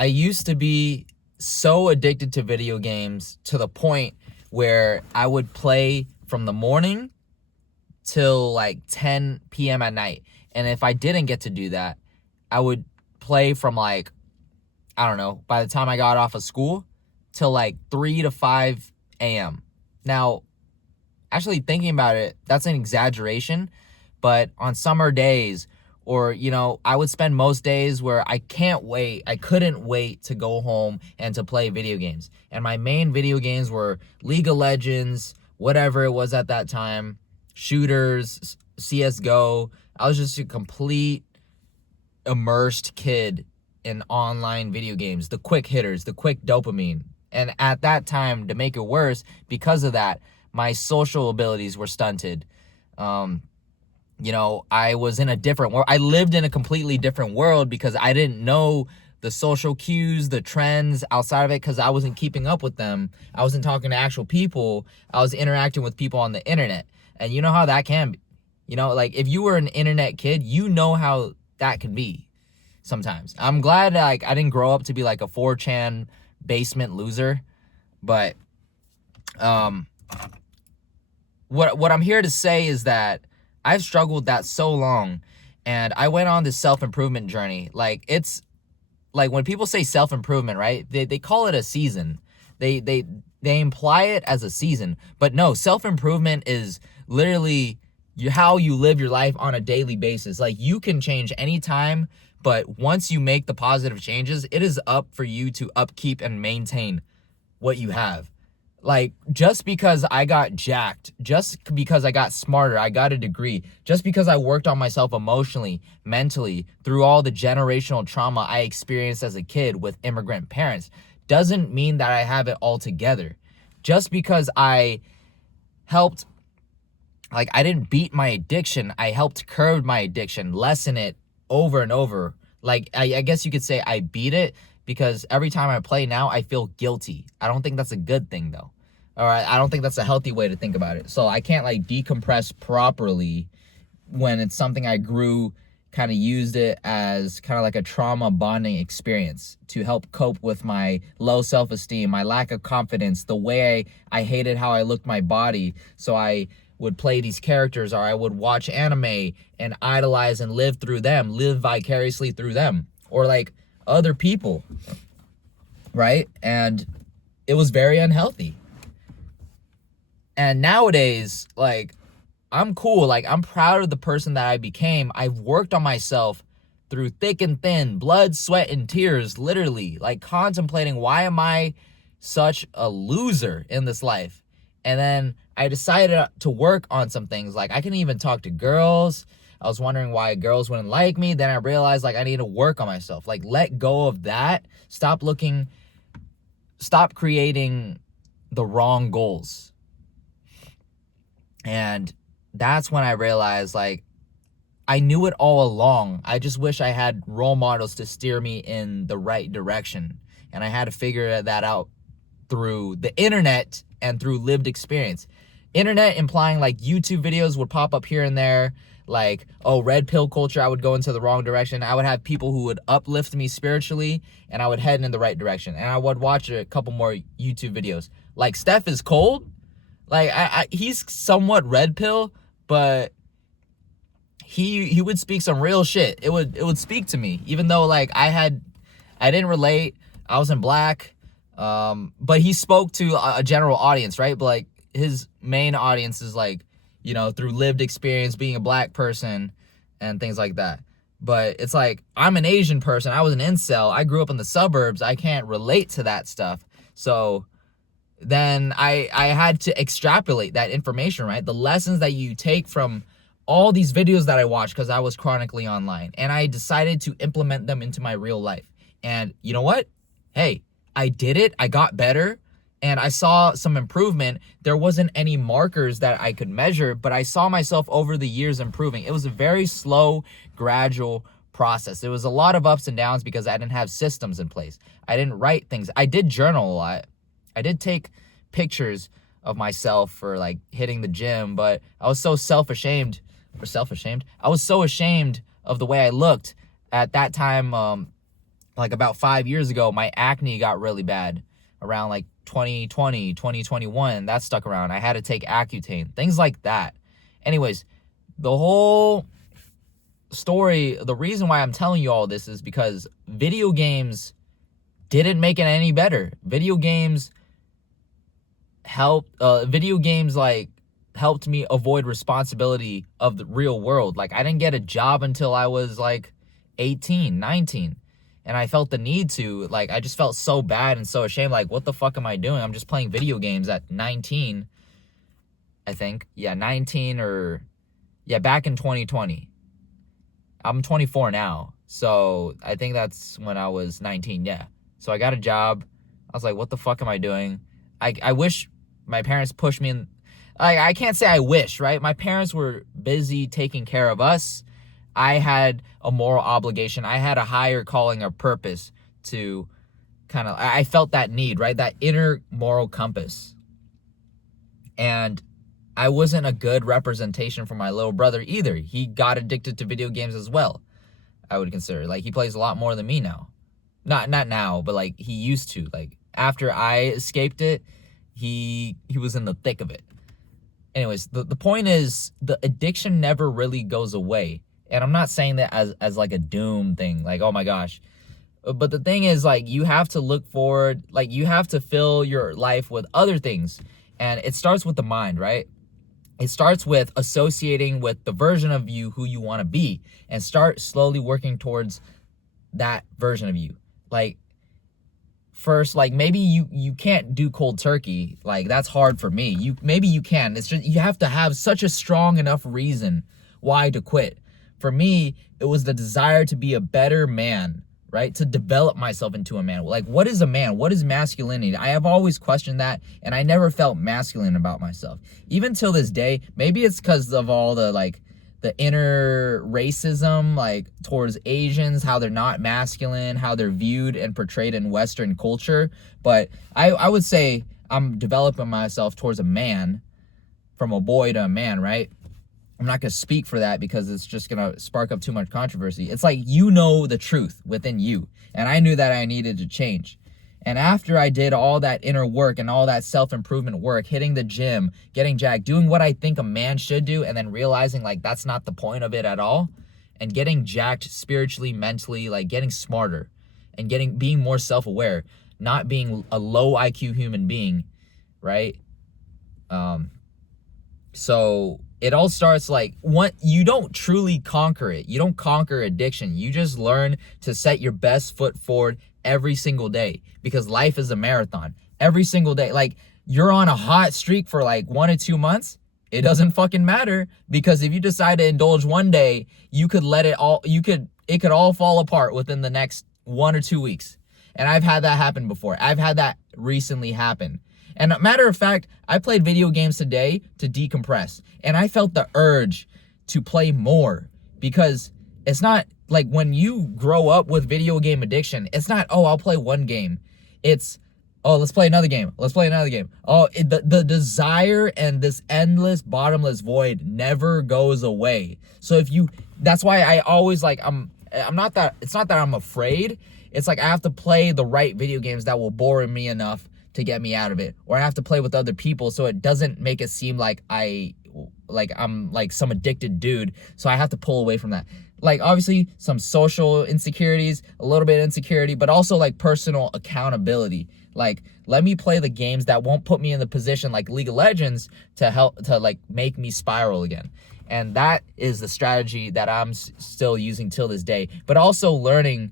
I used to be so addicted to video games to the point where I would play from the morning till like 10 p.m. at night. And if I didn't get to do that, I would play from like, I don't know, by the time I got off of school till like 3 to 5 a.m. Now, actually thinking about it, that's an exaggeration, but on summer days, or, I would spend most days where I couldn't wait to go home and to play video games. And my main video games were League of Legends, whatever it was at that time, shooters, CSGO. I was just a complete immersed kid in online video games, the quick hitters, the quick dopamine. And at that time, to make it worse, because of that, my social abilities were stunted. I was in a different world. I lived in a completely different world because I didn't know the social cues, the trends outside of it, because I wasn't keeping up with them. I wasn't talking to actual people. I was interacting with people on the internet. And you know how that can be. Like if you were an internet kid, you know how that can be sometimes. I'm glad I didn't grow up to be like a 4chan basement loser. But what I'm here to say is that I've struggled with that so long, and I went on this self-improvement journey. Like, it's like when people say self-improvement, right? They call it a season. They imply it as a season. But no, self-improvement is literally how you live your life on a daily basis. Like, you can change anytime, but once you make the positive changes, it is up for you to upkeep and maintain what you have. Like, just because I got jacked, just because I got smarter, I got a degree, just because I worked on myself emotionally, mentally, through all the generational trauma I experienced as a kid with immigrant parents, doesn't mean that I have it all together. Just because I helped, I didn't beat my addiction, I helped curb my addiction, lessen it over and over. I guess you could say I beat it, because every time I play now, I feel guilty. I don't think that's a good thing, though. All right, I don't think that's a healthy way to think about it. So I can't decompress properly when it's something I grew, kind of used it as kind of like a trauma bonding experience to help cope with my low self-esteem, my lack of confidence, the way I hated how I looked my body. So I would play these characters, or I would watch anime and idolize and live through them, live vicariously through them, or other people, right? And it was very unhealthy. And nowadays, I'm cool. I'm proud of the person that I became. I've worked on myself through thick and thin, blood, sweat, and tears, literally, contemplating, why am I such a loser in this life? And then I decided to work on some things. I couldn't even talk to girls. I was wondering why girls wouldn't like me. Then I realized I need to work on myself. Let go of that. Stop creating the wrong goals. And that's when I realized I knew it all along. I just wish I had role models to steer me in the right direction. And I had to figure that out through the internet and through lived experience. Internet implying YouTube videos would pop up here and there. Red pill culture, I would go into the wrong direction. I would have people who would uplift me spiritually, and I would head in the right direction. And I would watch a couple more YouTube videos. Steph is cold. He's somewhat red pill, but he would speak some real shit. It would speak to me, even though I didn't relate. I wasn't black, but he spoke to a general audience, right? But his main audience is through lived experience, being a black person and things like that. But it's I'm an Asian person. I was an incel. I grew up in the suburbs. I can't relate to that stuff. So then I had to extrapolate that information, right? The lessons that you take from all these videos that I watched, because I was chronically online. And I decided to implement them into my real life. And you know what? Hey, I did it. I got better. And I saw some improvement. There wasn't any markers that I could measure, but I saw myself over the years improving. It was a very slow, gradual process. There was a lot of ups and downs because I didn't have systems in place. I didn't write things. I did journal a lot. I did take pictures of myself for hitting the gym, but I was so self-ashamed. I was so ashamed of the way I looked at that time. like about 5 years ago, my acne got really bad around like 2020, 2021. That stuck around. I had to take Accutane, things like that. Anyways, the whole story, the reason why I'm telling you all this is because video games didn't make it any better. Video games like helped me avoid responsibility of the real world. Like, I didn't get a job until I was like 18, 19. And I felt the need to, like, I just felt so bad and so ashamed. Like, what the fuck am I doing? I'm just playing video games at 19, I think. Yeah, 19 or, yeah, back in 2020. I'm 24 now. So I think that's when I was 19, yeah. So I got a job. I was like, what the fuck am I doing? I wish my parents pushed me in. I can't say I wish, right? My parents were busy taking care of us. I had a moral obligation. I had a higher calling or purpose to kind of, I felt that need, right? That inner moral compass. And I wasn't a good representation for my little brother either. He got addicted to video games as well, I would consider. Like, he plays a lot more than me now. Not now, but like he used to. Like, after I escaped it, he was in the thick of it. Anyways, the point is, the addiction never really goes away. And I'm not saying that as like a doom thing, like, oh my gosh. But the thing is, like, you have to look forward, like, you have to fill your life with other things. And it starts with the mind, right? It starts with associating with the version of you who you want to be, and start slowly working towards that version of you. Like, first, like, maybe you can't do cold turkey. Like, that's hard for me. Maybe you can. It's just, you have to have such a strong enough reason why to quit. For me, it was the desire to be a better man, right? To develop myself into a man. Like, what is a man? What is masculinity? I have always questioned that, and I never felt masculine about myself. Even till this day, maybe it's because of all the, like, the inner racism, like, towards Asians, how they're not masculine, how they're viewed and portrayed in Western culture. But I would say I'm developing myself towards a man, from a boy to a man, right? I'm not going to speak for that because it's just going to spark up too much controversy. It's like, you know the truth within you. And I knew that I needed to change. And after I did all that inner work and all that self-improvement work, hitting the gym, getting jacked, doing what I think a man should do, and then realizing, like, that's not the point of it at all, and getting jacked spiritually, mentally, like, getting smarter and being more self-aware, not being a low IQ human being, right? So it all starts, like, you don't truly conquer it. You don't conquer addiction. You just learn to set your best foot forward every single day, because life is a marathon. Every single day. Like, you're on a hot streak for like 1 or 2 months, it doesn't fucking matter, because if you decide to indulge one day, it could all fall apart within the next 1 or 2 weeks. And I've had that happen before. I've had that recently happen. And matter of fact, I played video games today to decompress, and I felt the urge to play more, because it's not like, when you grow up with video game addiction, it's not, oh, I'll play one game. It's, oh, let's play another game. Let's play another game. Oh, the desire and this endless, bottomless void never goes away. So that's why I always, like, it's not that I'm afraid. It's like, I have to play the right video games that will bore me enough to get me out of it, or I have to play with other people so it doesn't make it seem like I'm like some addicted dude. So I have to pull away from that. Like, obviously some social insecurities, a little bit of insecurity, but also like personal accountability. Like, let me play the games that won't put me in the position like League of Legends to like make me spiral again. And that is the strategy that I'm still using till this day. But also learning,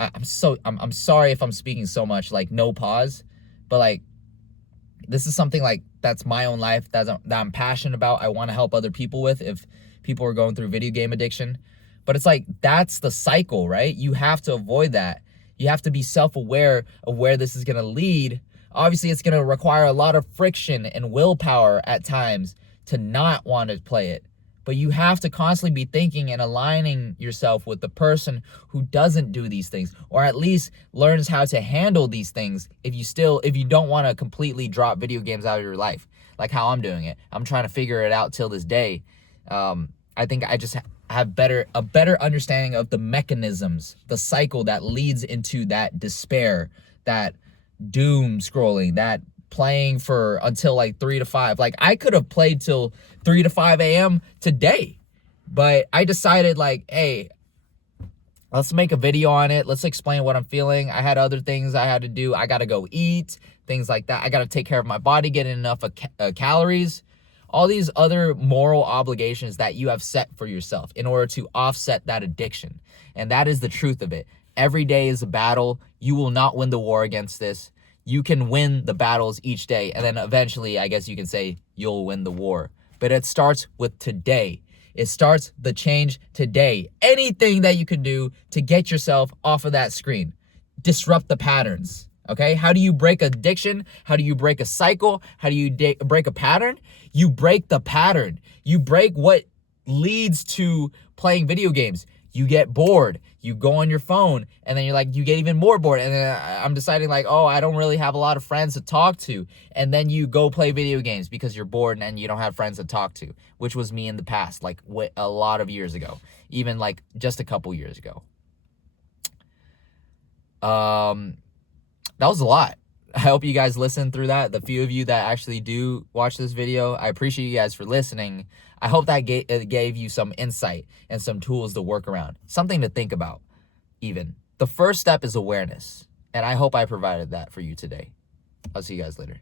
I'm sorry if I'm speaking so much, like, no pause. But, like, this is something, like, that's my own life that I'm passionate about. I want to help other people with, if people are going through video game addiction. But it's like, that's the cycle, right? You have to avoid that. You have to be self-aware of where this is going to lead. Obviously, it's going to require a lot of friction and willpower at times to not want to play it. But you have to constantly be thinking and aligning yourself with the person who doesn't do these things, or at least learns how to handle these things if you don't want to completely drop video games out of your life, like how I'm doing it. I'm trying to figure it out till this day. I think have a better understanding of the mechanisms, the cycle that leads into that despair, that doom scrolling, that playing for until like 3 to 5. Like, I could have played till 3 to 5 a.m. today, but I decided, like, hey, let's make a video on it. Let's explain what I'm feeling. I had other things I had to do. I got to go eat, things like that. I got to take care of my body, get enough calories, all these other moral obligations that you have set for yourself in order to offset that addiction. And that is the truth of it. Every day is a battle. You will not win the war against this. You can win the battles each day, and then eventually, I guess you can say, you'll win the war. But it starts with today. It starts the change today. Anything that you can do to get yourself off of that screen. Disrupt the patterns, okay? How do you break addiction? How do you break a cycle? How do you break a pattern? You break the pattern. You break what leads to playing video games. You get bored, you go on your phone, and then you're like, you get even more bored. And then I'm deciding like, oh, I don't really have a lot of friends to talk to. And then you go play video games because you're bored and you don't have friends to talk to, which was me in the past, like a lot of years ago, even like just a couple years ago. That was a lot. I hope you guys listened through that. The few of you that actually do watch this video, I appreciate you guys for listening. I hope that gave you some insight and some tools to work around, something to think about even. The first step is awareness, and I hope I provided that for you today. I'll see you guys later.